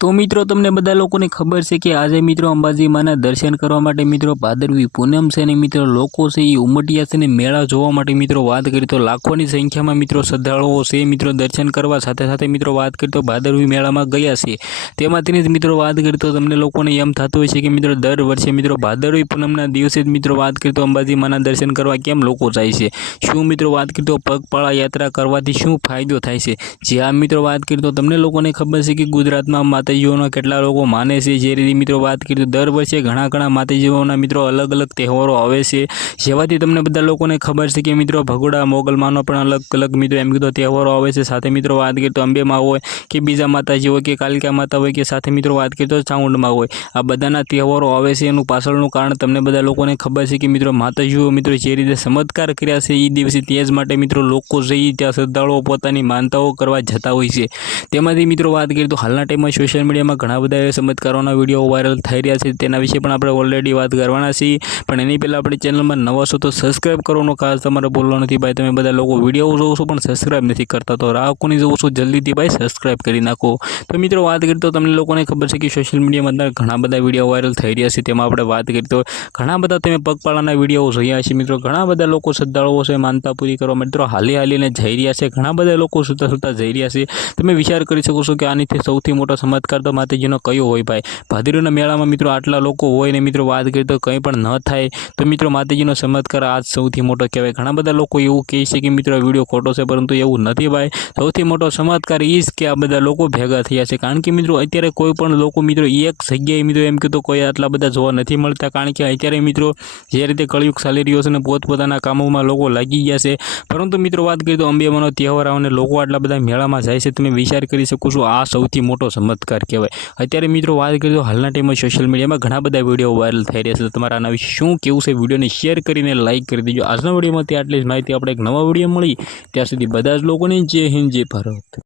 तो मित्रों तमने बधा लोकोने खबर छे कि आज मित्रों अंबाजी माना दर्शन करवा माटे मित्रों भादरवी पूनम छे ने मित्रों लोको छे ई उमटिया छे ने मेळा जोवा माटे मित्रों वात करी तो लाखोनी संख्यामां मित्रों श्रद्धाळुओ छे मित्रों दर्शन करवा साथे साथे मित्रों वात करी तो भादरवी मेळामां गया छे। तेमांथी मित्रों वात करी तो तमने लोकोने एम थतुं होय छे कि मित्रों दर वर्षे मित्रों भादरवी पूनमना दिवसे मित्रों वात करी तो अंबाजी माना दर्शन करवा केम लोको जाय छे। शुं मित्रों वात करी तो पगपाळा यात्रा करवाथी शुं फायदो थाय छे। जे आ मित्रों वात करी तो तमने लोकोने खबर छे कि गुजरातमां माताजीओना केटला लोको माने छे। जे रीते मित्रों बात करी तो दर वर्षे घणा माताजीओना मित्रों अलग अलग तहेवारो आवे छे। जेवाथी तमने बधा लोकोने खबर छे कि मित्रों भगोड़ा मोगलमानो पण अलग अलग मित्रों एम कीधुं तहेवारो आवे छे। साथे मित्रों बात करी तो अंबे मां होय कि बीजा माताजी होय कि कालिका माता होय कि साथे मित्रों बात करी तो चामुंड मां होय, आ बधाना तहेवारो आवे छे। एनुं पाछळनुं कारण तमने बधा लोकोने खबर छे कि मित्रों माताजीओ मित्रों जे रीते चमत्कार कर्या छे ई दिवसे तेज माटे मित्रों लोको जई त्यां श्रद्धाळुओ पोतानी मानताओ करवा जता होय छे। तेमांथी मित्रों बात करी तो हालना टाइममां सोशल मीडियामां घणा बधा चमत्कारोना विडियो वायरल थई रह्या छे। तेना विषे पण आपणे ऑलरेडी वात करवाना छीए, पण एनी पहेला आपणी चेनलमां नवा छो तो सब्सक्राइब करवानो खास तमारे बोलवानुं नथी भाई। तमे बधा लोको विडियो जोवो छो पण सब्सक्राइब नथी करता, तो राह कोनी जोवो छो जल्दीथी भाई सब्सक्राइब करी नाखो। तो मित्रों बात करी तो तमने लोकोने खबर छे कि सोशल मीडियामां घणा बधा विडियो वायरल थई रह्या छे। तेमां आपणे वात करी तो घणा बधा तमे पगपाळाना विडियो जोया हशे मित्रों। घणा बधा लोको श्रद्धाळुओ छे मानता पूरी करवा मित्रों हाली हालीने जई रह्या छे। घणा बधा लोको सुता सुता जई रह्या छे। तमे विचार करी शको छो कि आनीथी सौथी मोटो चमत्कार तो माताजीनो कयो होय भाई। भादरवीना मेळामां मित्रों आटला लोको होय ने मित्रों बात करी तो कंई पण न थाय तो मित्रों माताजीनो चमत्कार आज सौथी मोटो कहेवाय। घणा बधा लोको एवुं कहे छे कि मित्रों विडियो खोटो छे, परंतु एवुं नथी भाई। सौथी मोटो चमत्कार ई ज के आ बधा लोको भेगा थया छे, कारण के मित्रों अत्यारे कोई पण लोको मित्रों एक जग्याए मित्रों एम कीधुं कोई आटला बधा जोवा नथी मळता, कारण के अत्यारे मित्रों जे रीते कळयुग चाली रह्यो छे ने पोतपोताना कामोमां लोको लागी गया छे। परंतु मित्रों बात करी तो अंबेमानो तहेवार आवे ने लोको आटला बधा मेळामां जाय छे। तमे विचार करी शको छो आ सौथी मोटो चमत्कार कहेवाय। अत्यारे मित्रों बात करी तो हालना टाइममां सोशल मीडियामां घणा बधा विडियो वायरल थई रह्या छे। तो तमारे आना विषे शुं कहेवुं छे विडियोने शेर करीने लाइक करी देजो। आजना विडियोमांथी आटली ज माहिती। आपणे एक नवा विडियो मळी त्यां सुधी बधा ज लोकोने जय हिंद जय भारत।